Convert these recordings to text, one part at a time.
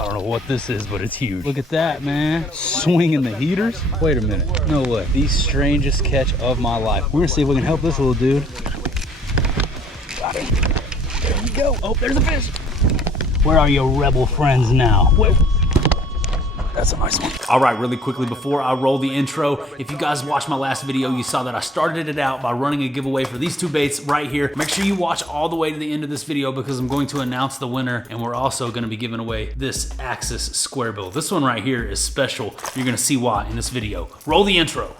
I don't know what this is, but it's huge. Look at that, man. Swinging the heaters. Wait a minute. No way. The strangest catch of my life. We're gonna see if we can help this little dude. Got him. There you go. Oh, there's a fish. Where are your rebel friends now? Whoa. That's a nice one. All right, really quickly before I roll the intro, if you guys watched my last video, you saw that I started it out by running a giveaway for these two baits right here. Make sure you watch all the way to the end of this video because I'm going to announce the winner, and we're also gonna be giving away this Axis square bill. This one right here is special. You're gonna see why in this video. Roll the intro.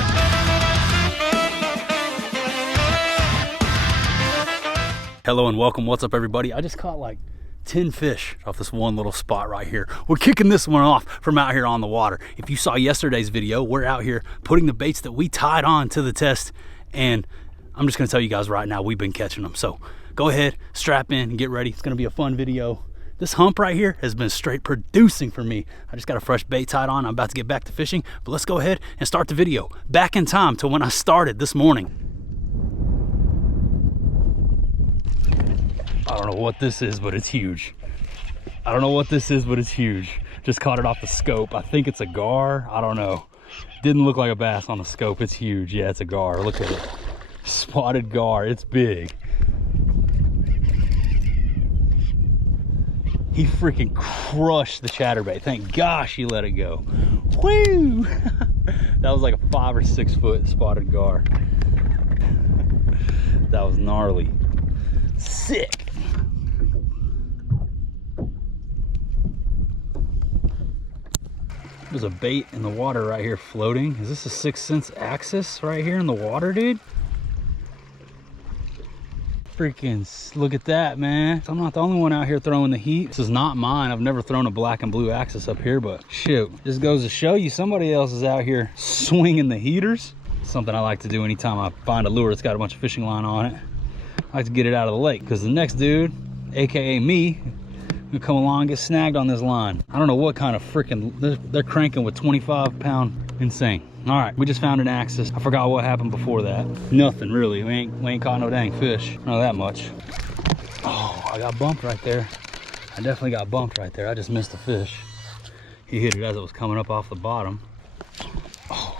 Hello and welcome. What's up, everybody? I just caught like 10 fish off this one little spot right here. We're kicking this one off from out here on the water. If you saw yesterday's video, we're out here putting the baits that we tied on to the test, and I'm just gonna tell you guys right now, we've been catching them. So go ahead, strap in and get ready. It's gonna be a fun video. This hump right here has been straight producing for me. I just got a fresh bait tied on. I'm about to get back to fishing, but let's go ahead and start the video back in time to when I started this morning. I don't know what this is, but it's huge. I don't know what this is, but it's huge. Just caught it off the scope. I think it's a gar. I don't know. Didn't look like a bass on the scope. It's huge. Yeah, it's a gar. Look at it. Spotted gar. It's big. He freaking crushed the chatterbait. Thank gosh he let it go. Woo! That was like a 5 or 6 foot spotted gar. That was gnarly. Sick. There's a bait in the water right here floating. Is this a 6th Sense Axis right here in the water, dude? Freaking look at that, man. I'm not the only one out here throwing the heat. This is not mine. I've never thrown a black and blue Axis up here, but shoot, just goes to show you somebody else is out here swinging the heaters. Something I like to do anytime I find a lure that's got a bunch of fishing line on it. I like to get it out of the lake because the next dude, aka me, will come along and get snagged on this line. I don't know what kind of freaking, they're cranking with 25-pound insane. All right, we just found an Axis. I forgot what happened before that. Nothing really. We ain't caught no dang fish. Not that much. Oh, I got bumped right there. I definitely got bumped right there. I just missed the fish. He hit it as it was coming up off the bottom. Oh,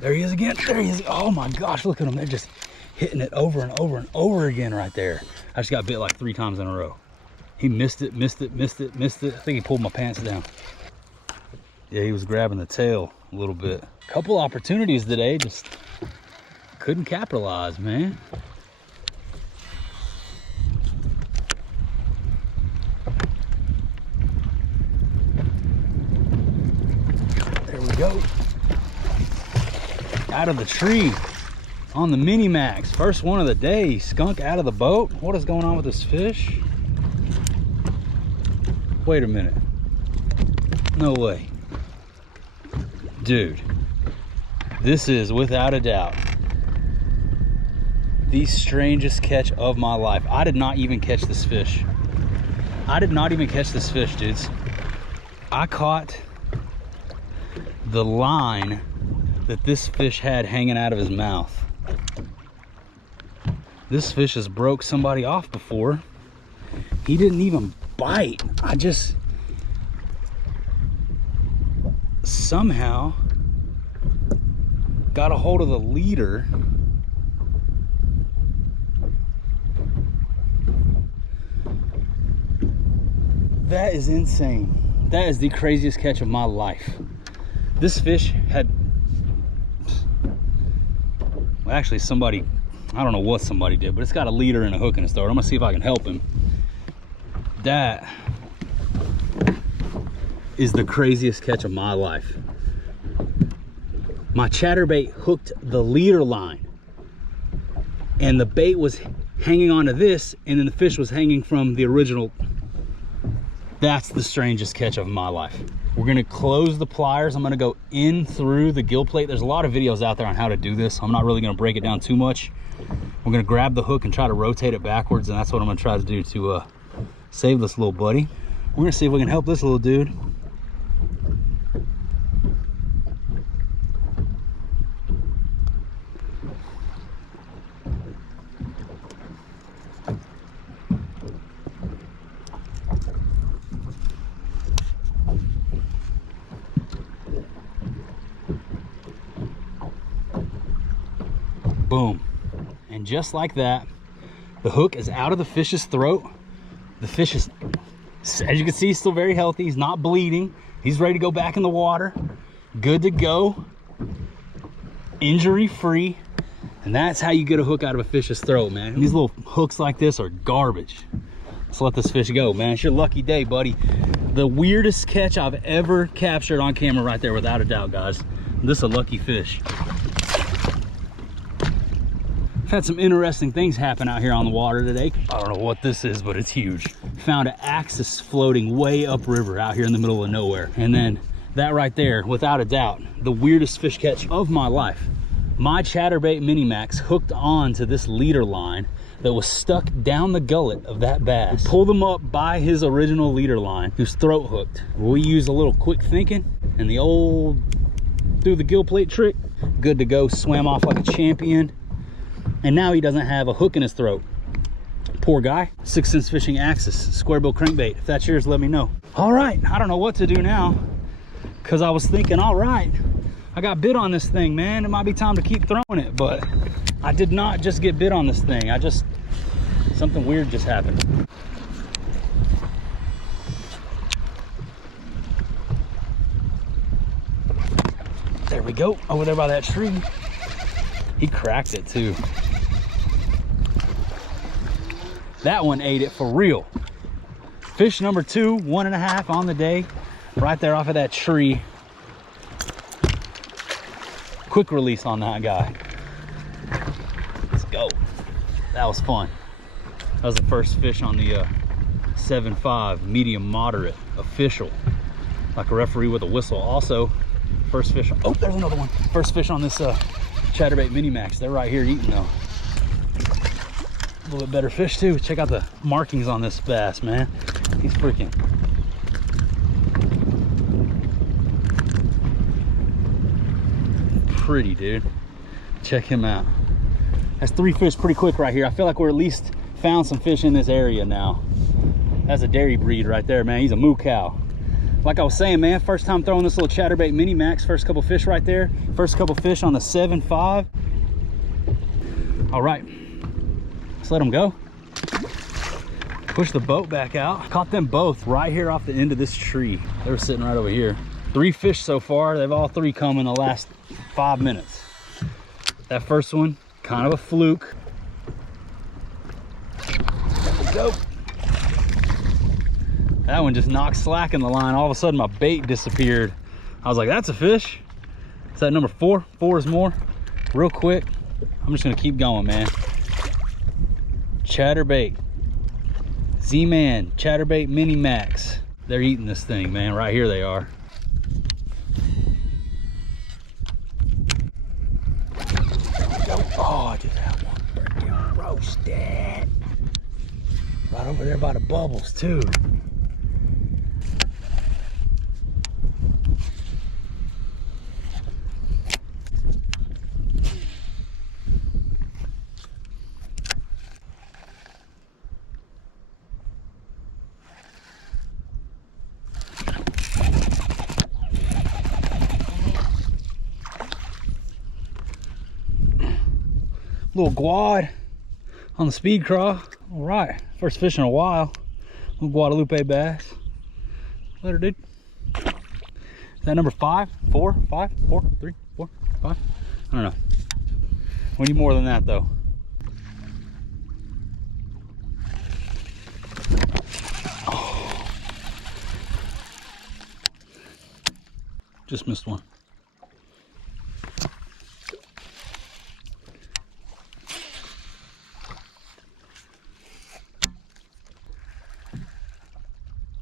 there he is again. There he is. Oh my gosh, look at him. They're just hitting it over and over and over again right there. I just got bit like 3 times in a row. He missed it, missed it, missed it, missed it. I think he pulled my pants down. Yeah, he was grabbing the tail a little bit. Couple opportunities today, just couldn't capitalize, man. There we go. Out of the tree. On the Mini Max, first one of the day. Skunk out of the boat. What is going on with this fish? Wait a minute. No way. Dude, this is without a doubt the strangest catch of my life. I did not even catch this fish. I did not even catch this fish, dudes. I caught the line that this fish had hanging out of his mouth. This fish has broke somebody off before. He didn't even bite. I just somehow got a hold of the leader. That is insane. That is the craziest catch of my life. This fish had, well, actually somebody, I don't know what somebody did, but it's got a leader and a hook in its throat. I'm gonna see if I can help him. That is the craziest catch of my life. My chatterbait hooked the leader line and the bait was hanging onto this, and then the fish was hanging from the original. That's the strangest catch of my life. We're gonna close the pliers. I'm gonna go in through the gill plate. There's a lot of videos out there on how to do this. I'm not really gonna break it down too much. We're gonna grab the hook and try to rotate it backwards, and that's what I'm gonna try to do to save this little buddy. We're gonna see if we can help this little dude. Boom. And just like that, the hook is out of the fish's throat. The fish is, as you can see, still very healthy. He's not bleeding. He's ready to go back in the water. Good to go. Injury free. And that's how you get a hook out of a fish's throat, man. And these little hooks like this are garbage. Let's let this fish go, man. It's your lucky day, buddy. The weirdest catch I've ever captured on camera right there, without a doubt, guys. This is a lucky fish. I've had some interesting things happen out here on the water today. I don't know what this is, but it's huge. Found an axis floating way upriver out here in the middle of nowhere. And then that right there, without a doubt, the weirdest fish catch of my life. My Chatterbait Mini Max hooked on to this leader line that was stuck down the gullet of that bass. We pulled him up by his original leader line. He was throat hooked. We used a little quick thinking and the old through the gill plate trick. Good to go. Swam off like a champion. And now he doesn't have a hook in his throat. Poor guy. 6th Sense Fishing Axis square bill crankbait. If that's yours, let me know. All right, I don't know what to do now, because I was thinking, all right, I got bit on this thing, man. It might be time to keep throwing it, but I did not just get bit on this thing. Something weird just happened. There we go, over there by that tree. He cracked it too. That one ate it for real. Fish number 2, 1.5 on the day, right there off of that tree. Quick release on that guy. Let's go. That was fun. That was the first fish on the 7.5 medium moderate official, like a referee with a whistle. Also, first fish. Oh, there's another one. First fish on this Chatterbait Mini Max. They're right here eating though. A little bit better fish too. Check out the markings on this bass, man. He's freaking pretty, dude. Check him out. That's 3 fish pretty quick right here. I feel like we're at least found some fish in this area now. That's a dairy breed right there, man. He's a moo cow. Like I was saying, man, first time throwing this little Chatterbait Mini Max. First couple fish right there. First couple fish on the 7.5. All right, let's let them go. Push the boat back out. Caught them both right here off the end of this tree. They were sitting right over here. 3 fish so far. They've all 3 come in the last 5 minutes. That first one, kind of a fluke. There we go. That one just knocked slack in the line. All of a sudden my bait disappeared. I was like, that's a fish. Is that number 4? 4 is more. Real quick, I'm just gonna keep going, man. Chatterbait. Z-Man, Chatterbait Mini Max. They're eating this thing, man. Right here they are. Oh, I just had one freaking roasted. Right over there by the bubbles, too. Little guad on the speed craw. All right, first fish in a while. Little Guadalupe bass. Let her, dude. Is that number 5, 4, 5, 4, 3, 4, 5? I don't know. We need more than that though. Oh. Just missed one.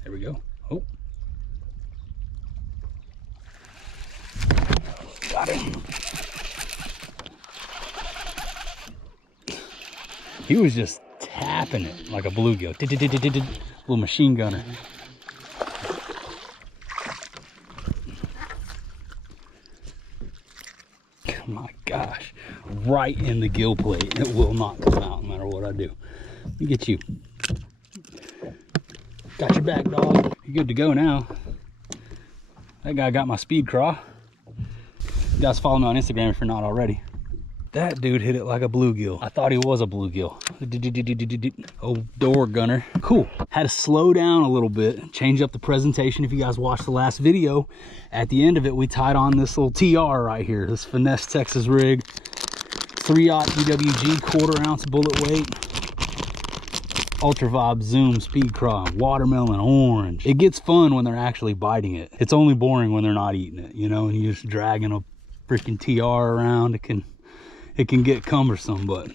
There we go. Oh. Got him. He was just tapping it like a bluegill. Little machine gunner. Oh my gosh. Right in the gill plate. It will not come out no matter what I do. Let me get you. Got your back, dog. You're good to go now. That guy got my speed craw. You guys follow me on Instagram if you're not already. That dude hit it like a bluegill. I thought he was a bluegill. Old door gunner. Cool. Had to slow down a little bit, change up the presentation. If you guys watched the last video, at the end of it, we tied on this little TR right here. This Finesse Texas rig. 3/0 EWG, 1/4 ounce bullet weight. Ultra Vibe Zoom Speed Craw, watermelon orange. It gets fun when they're actually biting it. It's only boring when they're not eating it, you know, and you're just dragging a freaking TR around. It can get cumbersome, but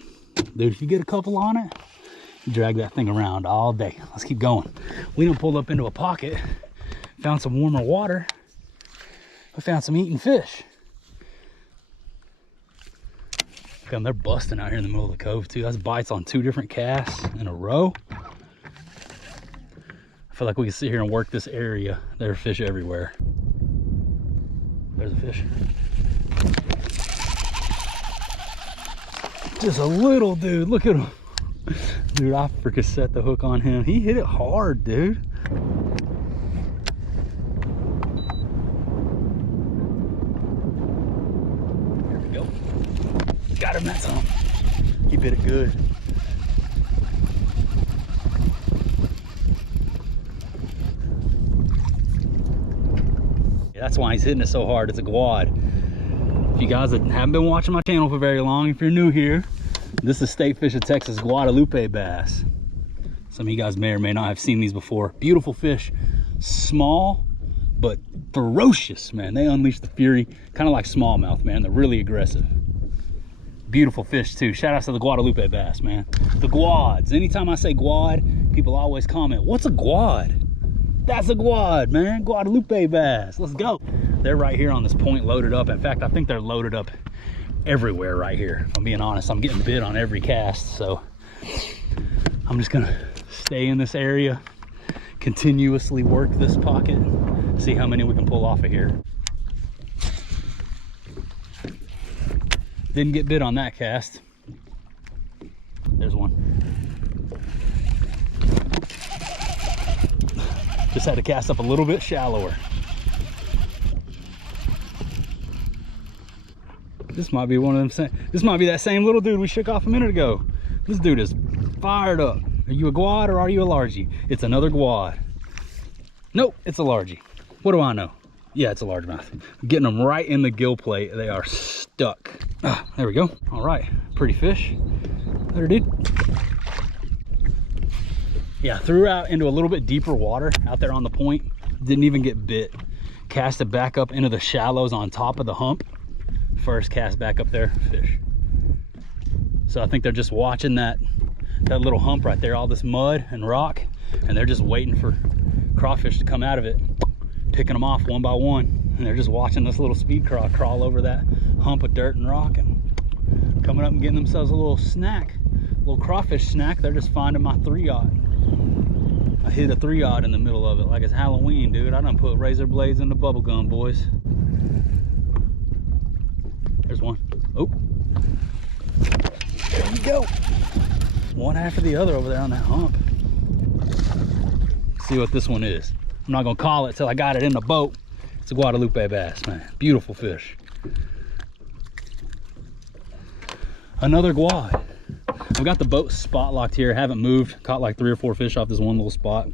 dude, if you get a couple on it, you drag that thing around all day. Let's keep going. We done pulled up into a pocket, found some warmer water. We found some eating fish. Look, they're busting out here in the middle of the cove too. That's bites on 2 different casts in a row. I feel like we can sit here and work this area. There are fish everywhere. There's a fish. Just a little dude, look at him. Dude, I freaking set the hook on him. He hit it hard, dude. There we go. Got him, that's on. He bit it good. Yeah, that's why he's hitting it so hard. It's a quad. If you guys haven't been watching my channel for very long, if you're new here, this is State Fish of Texas Guadalupe bass. Some of you guys may or may not have seen these before. Beautiful fish, small but ferocious, man. They unleash the fury, kind of like smallmouth, man. They're really aggressive. Beautiful fish too. Shout out to the Guadalupe bass, man. The quads. Anytime I say quad, people always comment, what's a quad? That's a quad, man. Guadalupe bass. Let's go. They're right here on this point loaded up. In fact, I think they're loaded up everywhere right here. If I'm being honest, I'm getting bit on every cast. So I'm just gonna stay in this area, continuously work this pocket, see how many we can pull off of here. Didn't get bit on that cast. There's one. Just had to cast up a little bit shallower. This might be one of them. This might be that same little dude we shook off a minute ago. This dude is fired up. Are you a quad or are you a largie? It's another quad. Nope, it's a largie. What do I know? Yeah, it's a largemouth. Getting them right in the gill plate. They are stuck. Ah, there we go. All right, pretty fish. There, dude. Yeah, threw out into a little bit deeper water out there on the point. Didn't even get bit. Cast it back up into the shallows on top of the hump. First cast back up there, fish. So I think they're just watching that little hump right there, all this mud and rock, and they're just waiting for crawfish to come out of it, picking them off one by one, and they're just watching this little speed craw crawl over that hump of dirt and rock and coming up and getting themselves a little snack, a little crawfish snack. They're just finding my 3/0. I hit a 3/0 in the middle of it like it's Halloween, dude. I done put razor blades in the bubble gum, boys. There's one. Oh, there we go. One after the other over there on that hump. See what this one is. I'm not gonna call it till I got it in the boat. It's a Guadalupe bass, man. Beautiful fish. Another quad. I've got the boat spot locked here. Haven't moved. Caught like 3 or 4 fish off this one little spot.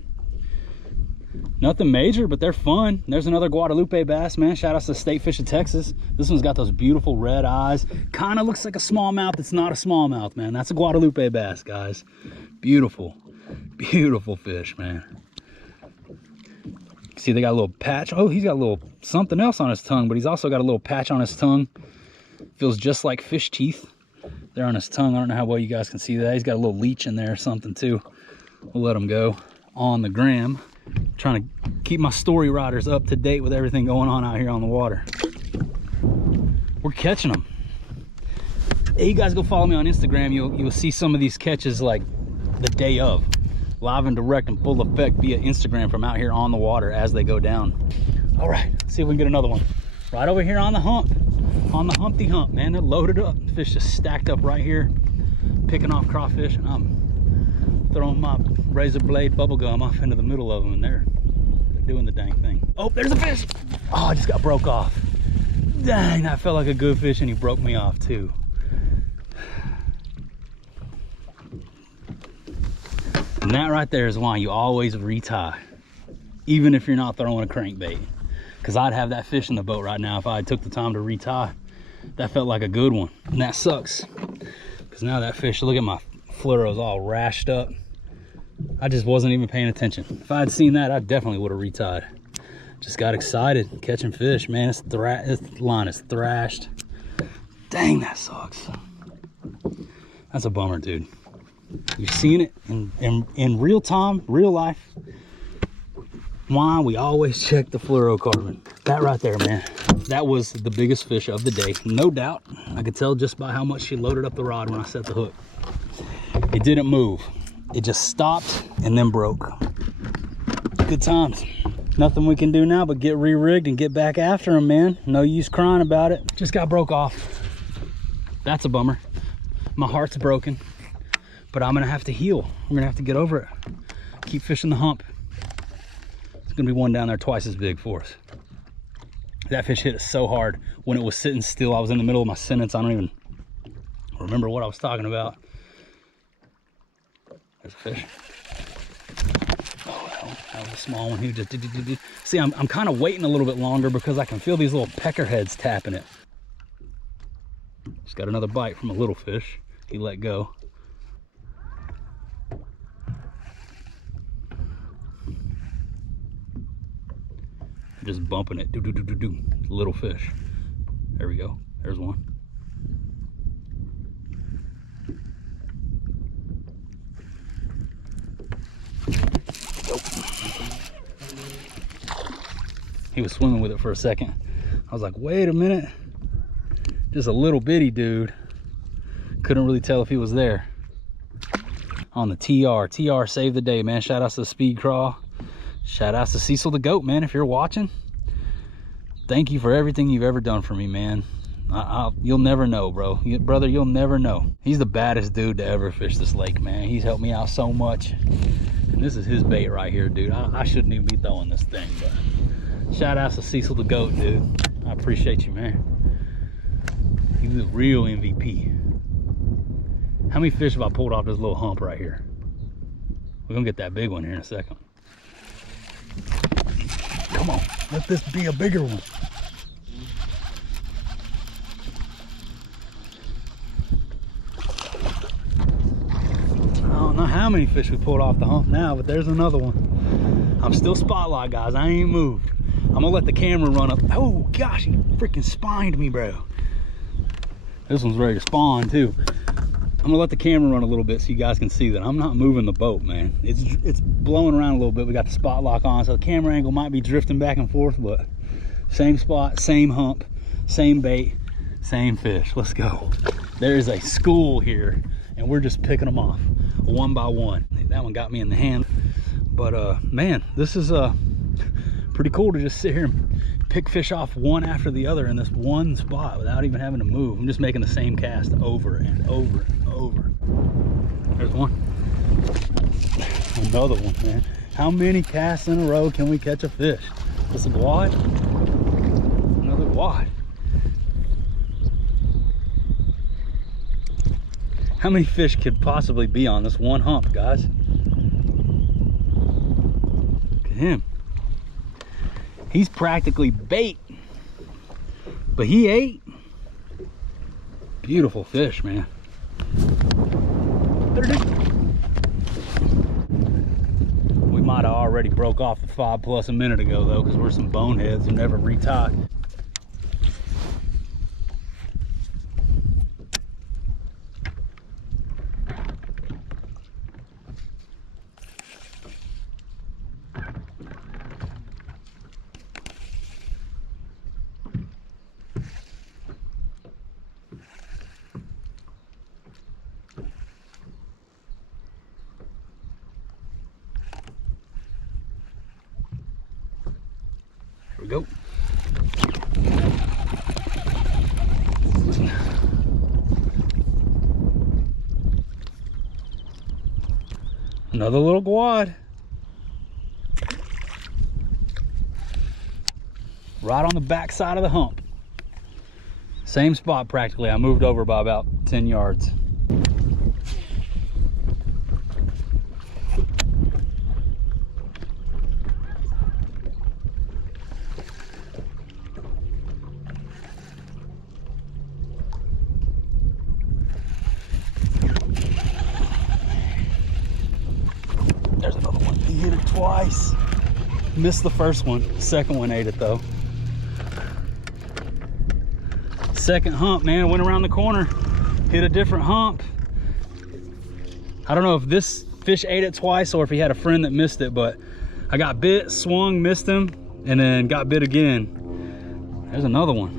Nothing major, but they're fun. There's another Guadalupe bass, man. Shout out to State Fish of Texas. This one's got those beautiful red eyes. Kind of looks like a smallmouth. It's not a smallmouth, man. That's a Guadalupe bass, guys. Beautiful, beautiful fish, man. See, they got a little patch. Oh, he's got a little something else on his tongue, but he's also got a little patch on his tongue. Feels just like fish teeth. They're on his tongue. I don't know how well you guys can see that. He's got a little leech in there or something too. We'll let him go on the gram. Trying to keep my story riders up to date with everything going on out here on the water. We're catching them. Hey, you guys go follow me on Instagram. You'll see some of these catches like the day of, live and direct and full effect via Instagram from out here on the water as they go down. All right, let's see if we can get another one right over here on the hump, on the Humpty Hump, man. They're loaded up. Fish just stacked up right here, picking off crawfish, and I'm throwing my razor blade bubble gum off into the middle of them, and they're doing the dang thing. Oh, there's a fish. Oh, I just got broke off. Dang, that felt like a good fish, and he broke me off too. And that right there is why you always retie, even if you're not throwing a crankbait. Because I'd have that fish in the boat right now if I took the time to retie. That felt like a good one. And that sucks. Because now that fish, look at my fluoro's all rashed up. I just wasn't even paying attention. If I had seen that, I definitely would have retied. Just got excited catching fish, man. This line is thrashed. Dang, that sucks. That's a bummer, dude. You've seen it in real time, real life. Why we always check the fluorocarbon. That right there, man, that was the biggest fish of the day, no doubt. I could tell just by how much she loaded up the rod when I set the hook. It didn't move. It just stopped and then broke. Good times. Nothing we can do now but get re-rigged and get back after him, man. No use crying about it. Just got broke off. That's a bummer. My heart's broken, but I'm gonna have to heal. I'm gonna have to get over it. Keep fishing the hump. There's gonna be one down there twice as big for us. That fish hit it so hard when it was sitting still. I was in the middle of my sentence. I don't even remember what I was talking about. There's a fish. Oh, that was a small one. He just did. See, I'm kind of waiting a little bit longer because I can feel these little pecker heads tapping it. Just got another bite from a little fish. He let go. Just bumping it. Do do do do do. Little fish. There we go. There's one. Nope. He was swimming with it for a second. I was like, wait a minute. Just a little bitty dude. Couldn't really tell if he was there. On the TR. TR saved the day, man. Shout outs to the Speed Craw. Shout outs to Cecil the Goat, man. If you're watching, thank you for everything you've ever done for me, man. You'll never know, bro. Brother, you'll never know. He's the baddest dude to ever fish this lake, man. He's helped me out so much. And this is his bait right here, dude. I shouldn't even be throwing this thing, but shout outs to Cecil the Goat, dude. I appreciate you, man. He's the real MVP. How many fish have I pulled off this little hump right here? We're gonna get that big one here in a second. Come on, let this be a bigger one. I don't know how many fish we pulled off the hump now, but there's another one. I'm still spotlight, guys. I ain't moved. I'm gonna let the camera run up. Oh gosh, he freaking spined me, bro. This one's ready to spawn too. I'm gonna let the camera run a little bit so you guys can see that I'm not moving the boat, man. It's blowing around a little bit. We got the spot lock on, so the camera angle might be drifting back and forth, but same spot, same hump, same bait, same fish. Let's go. There is a school here, and we're just picking them off one by one. That one got me in the hand, but man, this is pretty cool to just sit here and pick fish off one after the other in this one spot without even having to move. I'm just making the same cast over and over and over. There's one. Another one, man. How many casts in a row can we catch a fish? This a wad? Another wad. How many fish could possibly be on this one hump, guys? Look at him. He's practically bait, but he ate. Beautiful fish, man. We might have already broke off the 5+ a minute ago though, because we're some boneheads who never retied. Here we go. Another little quad. Right on the back side of the hump. Same spot practically. I moved over by about 10 yards. Missed the first one. The second one ate it though. Second hump, man. Went around the corner, hit a different hump. I don't know if this fish ate it twice or if he had a friend that missed it, but I got bit, swung, missed him, and then got bit again. There's another one.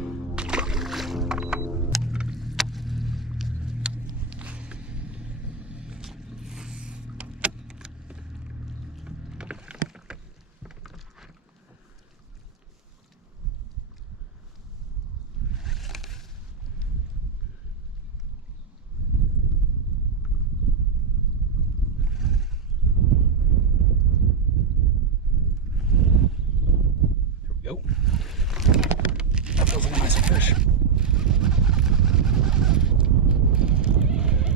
That feels like a nice fish.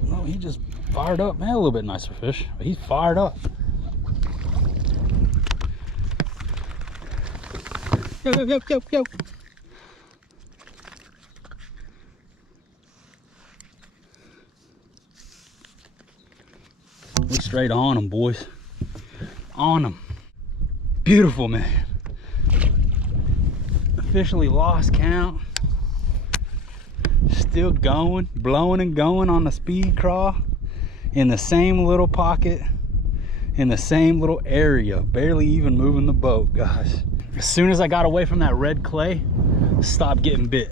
No, he just fired up, man. A little bit nicer fish, but he's fired up. Yo, yo, yo, yo, yo. Look straight on him, boys. On him. Beautiful, man. Officially lost count. Still going, blowing and going on the speed craw in the same little pocket, in the same little area, barely even moving the boat, guys. As soon as I got away from that red clay, stopped getting bit.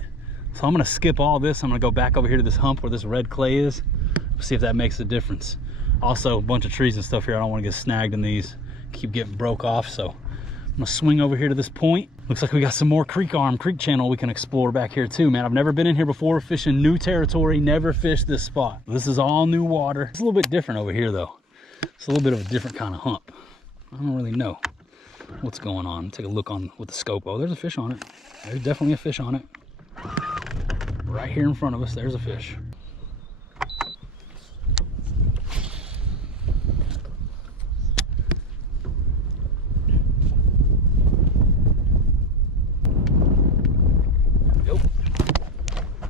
So I'm gonna skip all this. I'm gonna go back over here to this hump where this red clay is, see if that makes a difference. Also, a bunch of trees and stuff here. I don't want to get snagged in these, keep getting broke off. So I'm gonna swing over here to this point. Looks like we got some more creek channel we can explore back here too, man. I've never been in here before, fishing new territory, never fished this spot. This is all new water. It's a little bit different over here though. It's a little bit of a different kind of hump. I don't really know what's going on. Take a look on with the scope. Oh, there's a fish on it. There's definitely a fish on it. Right here in front of us, there's a fish.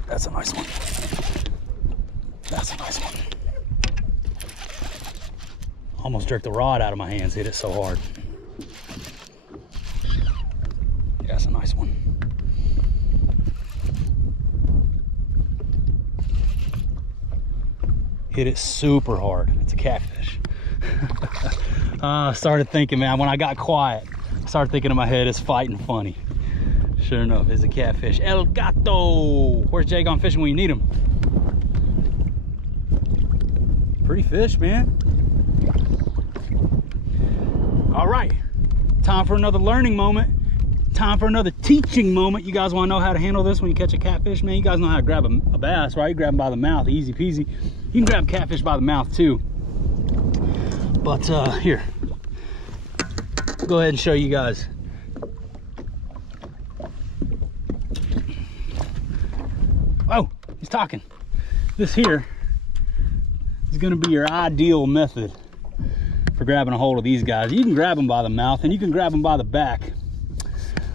That's a nice one. That's a nice one. Almost jerked the rod out of my hands, hit it so hard. Yeah, that's a nice one. Hit it super hard. It's a catfish. Started thinking, man, when I got quiet, started thinking in my head, it's fighting funny. Sure enough, it's a catfish. El Gato! Where's Jay gone fishing when you need him? Pretty fish, man. All right, time for another learning moment. Time for another teaching moment. You guys want to know how to handle this when you catch a catfish, man? You guys know how to grab a bass, right? You grab them by the mouth, easy peasy. You can grab catfish by the mouth too. But here, I'll go ahead and show you guys. Oh, he's talking. This here is gonna be your ideal method for grabbing a hold of these guys. You can grab them by the mouth and you can grab them by the back.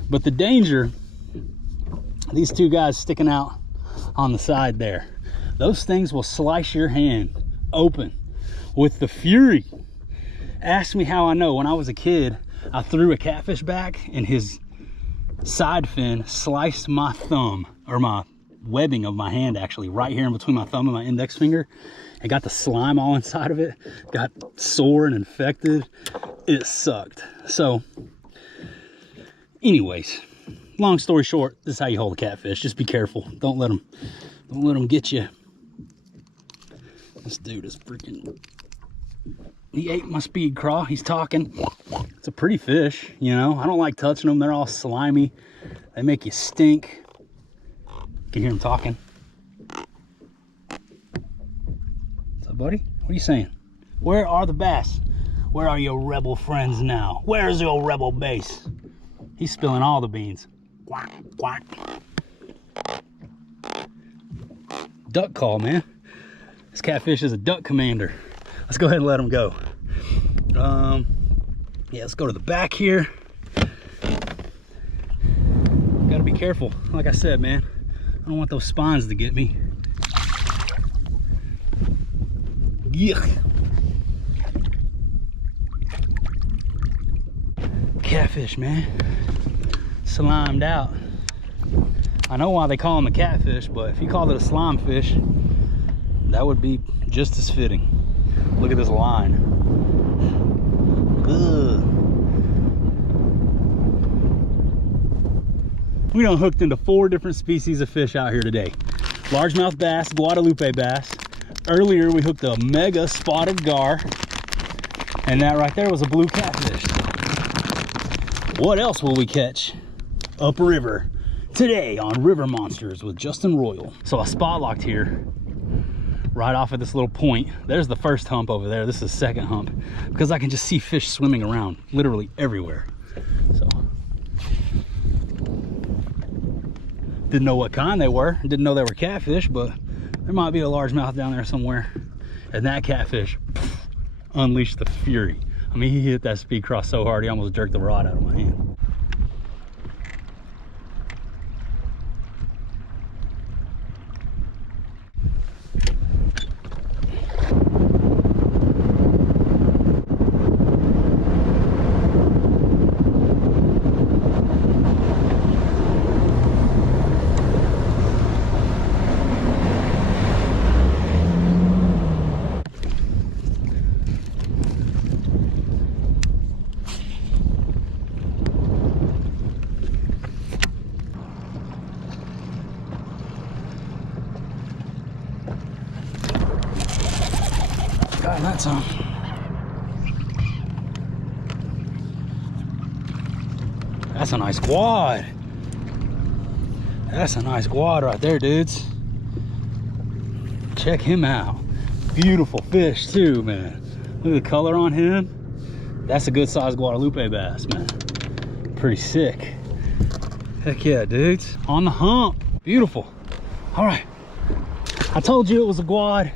But the danger, these two guys sticking out on the side there, those things will slice your hand open with the fury. Ask me how I know. When I was a kid, I threw a catfish back and his side fin sliced my thumb, or my webbing of my hand actually, right here in between my thumb and my index finger. It got the slime all inside of it, got sore and infected. It sucked. So anyways, long story short, this is how you hold a catfish. Just be careful. Don't let them get you. This dude is freaking, he ate my speed craw. He's talking. It's a pretty fish, you know. I don't like touching them. They're all slimy. They make you stink. You can hear him talking. What's up, buddy? What are you saying? Where are the bass? Where are your rebel friends now? Where's your rebel base? He's spilling all the beans. Quack, quack. Duck call, man. This catfish is a duck commander. Let's go ahead and let him go. Yeah, let's go to the back here. Gotta be careful. Like I said, man, I don't want those spines to get me. Yuck. Catfish catfish, man. Slimed out. I know why they call them a catfish, but if you called it a slime fish, that would be just as fitting. Look at this line. Ugh. We done hooked into 4 different species of fish out here today. Largemouth bass, Guadalupe bass. Earlier we hooked a mega spotted gar, and that right there was a blue catfish. What else will we catch upriver today on River Monsters with Justin Royal? So I spot locked here right off of this little point. There's the first hump over there. This is the second hump, because I can just see fish swimming around literally everywhere. So didn't know what kind they were, didn't know they were catfish, but there might be a largemouth down there somewhere. And that catfish unleashed the fury. I mean, he hit that speed cross so hard he almost jerked the rod out of my hand. Got that some. That's a nice quad. That's a nice quad right there, dudes. Check him out. Beautiful fish too, man. Look at the color on him. That's a good sized Guadalupe bass, man. Pretty sick. Heck yeah, dudes. On the hump. Beautiful. All right. I told you it was a guad.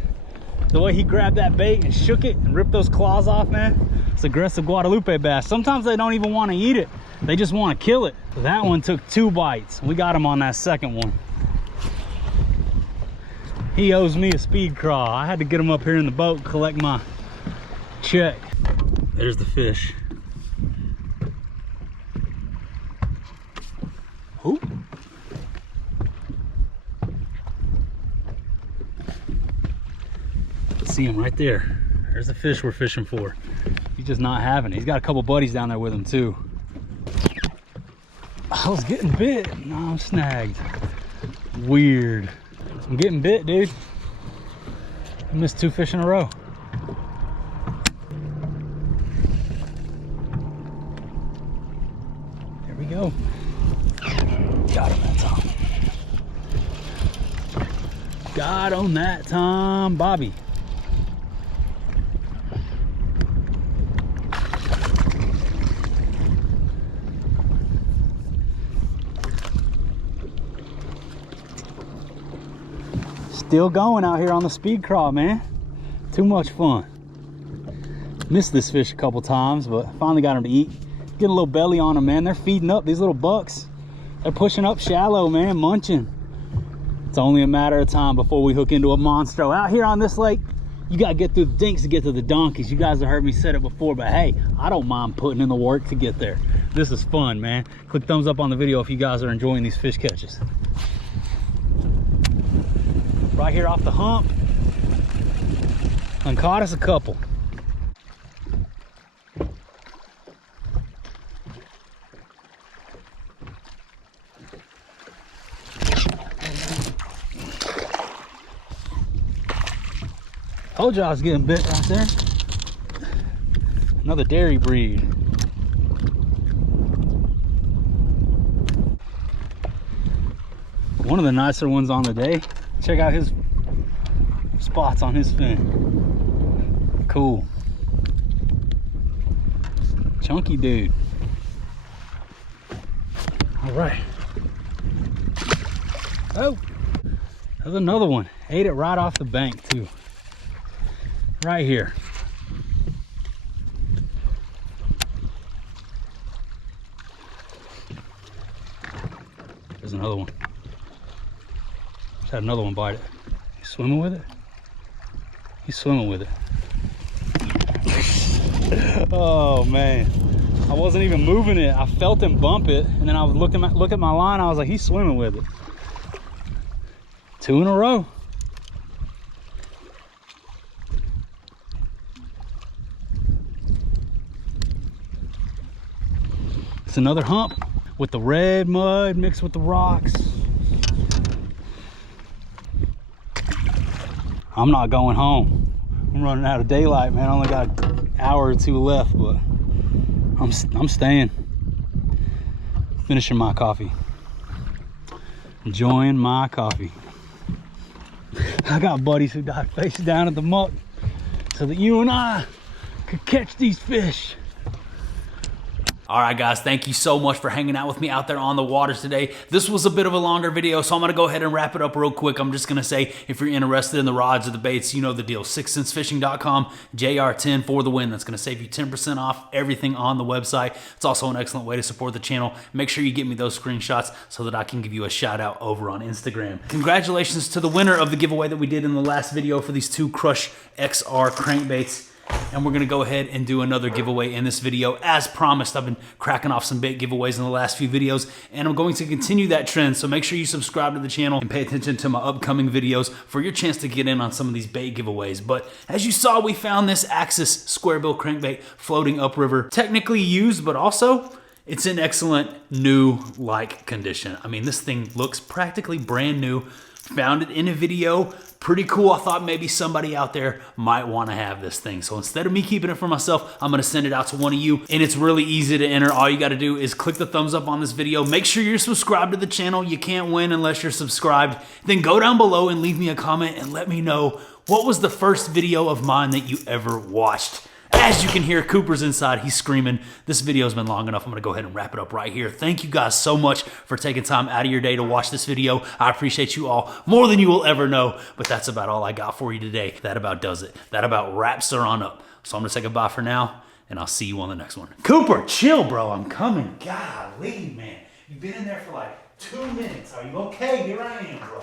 The way he grabbed that bait and shook it and ripped those claws off, man. It's aggressive Guadalupe bass. Sometimes they don't even want to eat it. They just want to kill it. That one took 2 bites. We got him on that second one. He owes me a speed craw. I had to get him up here in the boat, collect my check. There's the fish. Ooh. See him right there. There's the fish we're fishing for. He's just not having it. He's got a couple buddies down there with him too. I was getting bit. No, I'm snagged. Weird. I'm getting bit, dude. I missed 2 fish in a row. There we go. Got him that time. Got him that time, Bobby. Still going out here on the speed craw, man. Too much fun. Missed this fish a couple times, but finally got him to eat. Get a little belly on them, man. They're feeding up, these little bucks. They're pushing up shallow, man, munching. It's only a matter of time before we hook into a monstro. Out here on this lake, you gotta get through the dinks to get to the donkeys. You guys have heard me say it before, but hey, I don't mind putting in the work to get there. This is fun, man. Click thumbs up on the video if you guys are enjoying these fish catches. Right here off the hump, and caught us a couple. Told you I was getting bit right there. Another dairy breed. One of the nicer ones on the day. Check out his spots on his fin. Cool. Chunky dude. All right. Oh, there's another one. Ate it right off the bank too. Right here. There's another one. Just had another one bite it. He's swimming with it? He's swimming with it. Oh man. I wasn't even moving it. I felt him bump it, and then I was look at my line. I was like, he's swimming with it. 2 in a row. It's another hump with the red mud mixed with the rocks. I'm not going home. I'm running out of daylight, man. I only got an hour or 2 left, but I'm staying. Finishing my coffee. Enjoying my coffee. I got buddies who dive face down at the muck so that you and I could catch these fish. All right, guys, thank you so much for hanging out with me out there on the waters today. This was a bit of a longer video, so I'm gonna go ahead and wrap it up real quick. I'm just gonna say, if you're interested in the rods or the baits, you know the deal. 6centsfishing.com, JR10 for the win. That's gonna save you 10% off everything on the website. It's also an excellent way to support the channel. Make sure you get me those screenshots so that I can give you a shout out over on Instagram. Congratulations to the winner of the giveaway that we did in the last video for these 2 Crush XR crankbaits. And we're gonna go ahead and do another giveaway in this video. As promised, I've been cracking off some bait giveaways in the last few videos, and I'm going to continue that trend. So make sure you subscribe to the channel and pay attention to my upcoming videos for your chance to get in on some of these bait giveaways. But as you saw, we found this Axis square bill crankbait floating upriver, technically used, but also it's in excellent new-like condition. I mean, this thing looks practically brand new. Found it in a video. Pretty cool. I thought maybe somebody out there might want to have this thing. So instead of me keeping it for myself, I'm going to send it out to one of you. And it's really easy to enter. All you got to do is click the thumbs up on this video. Make sure you're subscribed to the channel. You can't win unless you're subscribed. Then go down below and leave me a comment and let me know what was the first video of mine that you ever watched. As you can hear, Cooper's inside. He's screaming. This video's been long enough. I'm going to go ahead and wrap it up right here. Thank you guys so much for taking time out of your day to watch this video. I appreciate you all more than you will ever know. But that's about all I got for you today. That about does it. That about wraps her on up. So I'm going to say goodbye for now, and I'll see you on the next one. Cooper, chill, bro. I'm coming. Golly, man. You've been in there for like 2 minutes. Are you okay? Here I am, bro.